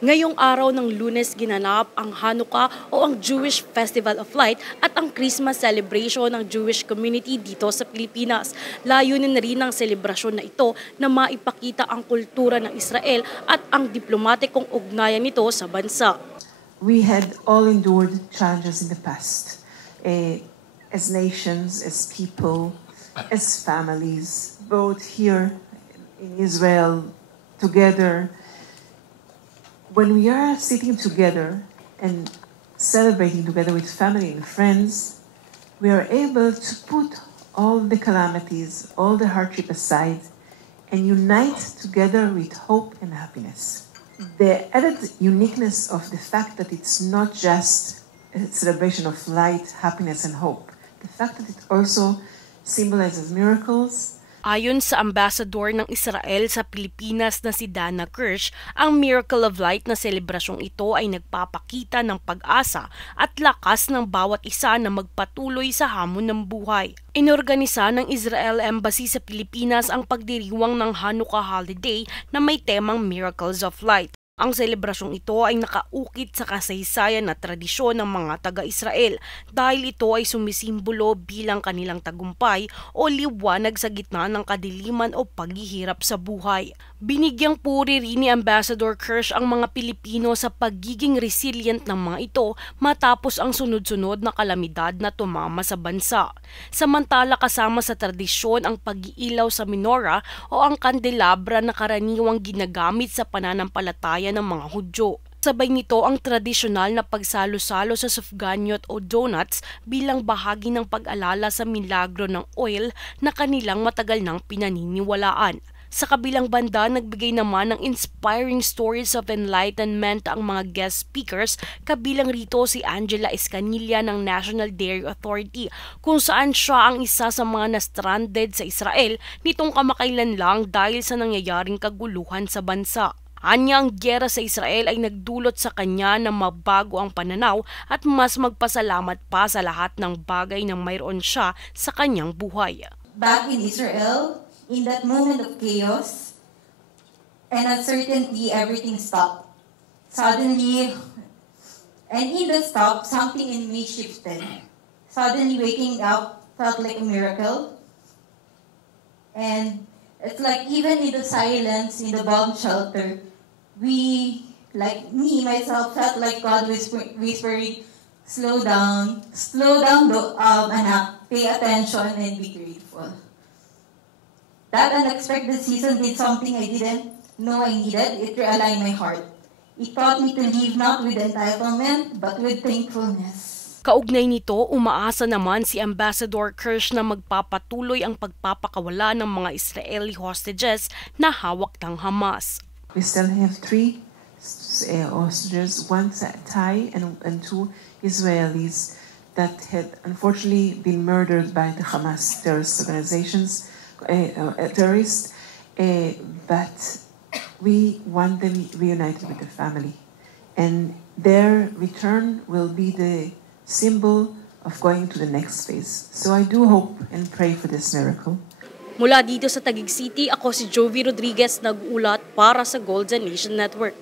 Ngayong araw ng Lunes ginanap ang Hanukkah o ang Jewish Festival of Light at ang Christmas celebration ng Jewish community dito sa Pilipinas. Layunin rin ng selebrasyon na ito na maipakita ang kultura ng Israel at ang diplomatikong ugnayan nito sa bansa. We had all endured challenges in the past, as nations, as people, as families, both here in Israel, together. When we are sitting together and celebrating together with family and friends, we are able to put all the calamities, all the hardship aside and unite together with hope and happiness. The added uniqueness of the fact that it's not just a celebration of light, happiness, and hope. The fact that it also symbolizes miracles. Ayon sa ambassador ng Israel sa Pilipinas na si Dana Kirsch, ang Miracle of Light na selebrasyong ito ay nagpapakita ng pag-asa at lakas ng bawat isa na magpatuloy sa hamon ng buhay. Inorganisa ng Israel Embassy sa Pilipinas ang pagdiriwang ng Hanukkah holiday na may temang Miracles of Light. Ang selebrasyong ito ay nakaukit sa kasaysayan na tradisyon ng mga taga-Israel dahil ito ay sumisimbolo bilang kanilang tagumpay o liwanag sa gitna ng kadiliman o paghihirap sa buhay. Binigyang puri rin ni Ambassador Kirsch ang mga Pilipino sa pagiging resilient ng mga ito matapos ang sunod-sunod na kalamidad na tumama sa bansa. Samantala kasama sa tradisyon ang pag-iilaw sa menorah o ang kandelabra na karaniwang ginagamit sa pananampalataya ng mga Hudyo. Sabay nito ang tradisyonal na pagsalo-salo sa sufganiyot o donuts bilang bahagi ng pag-alala sa milagro ng oil na kanilang matagal nang pinaniniwalaan. Sa kabilang banda, nagbigay naman ng inspiring stories of enlightenment ang mga guest speakers, kabilang rito si Angela Escanilla ng National Dairy Authority, kung saan siya ang isa sa mga na-stranded sa Israel nitong kamakailan lang dahil sa nangyayaring kaguluhan sa bansa. Anya ang gyera sa Israel ay nagdulot sa kanya na mabago ang pananaw at mas magpasalamat pa sa lahat ng bagay na mayroon siya sa kanyang buhay. Back in Israel, in that moment of chaos and uncertainty, everything stopped. Suddenly, and in the stop, something in me shifted. Suddenly waking up felt like a miracle. And it's like even in the silence, in the bomb shelter, we, like me, myself, felt like God whispering, slow down, anak, pay attention and be grateful. That unexpected season did something I didn't know I needed. It realigned my heart. It taught me to live not with entitlement, but with thankfulness. Kaugnay nito, umaasa naman si Ambassador Kirsch na magpapatuloy ang pagpapakawala ng mga Israeli hostages na hawak ng Hamas. We still have 3 hostages, 1 Thai and 2 Israelis that had unfortunately been murdered by the Hamas terrorist organizations, but we want them reunited with their family. And their return will be the symbol of going to the next phase. So I do hope and pray for this miracle. Mula dito sa Taguig City, ako si Jovi Rodriguez nag-ulat para sa Golden Nation Network.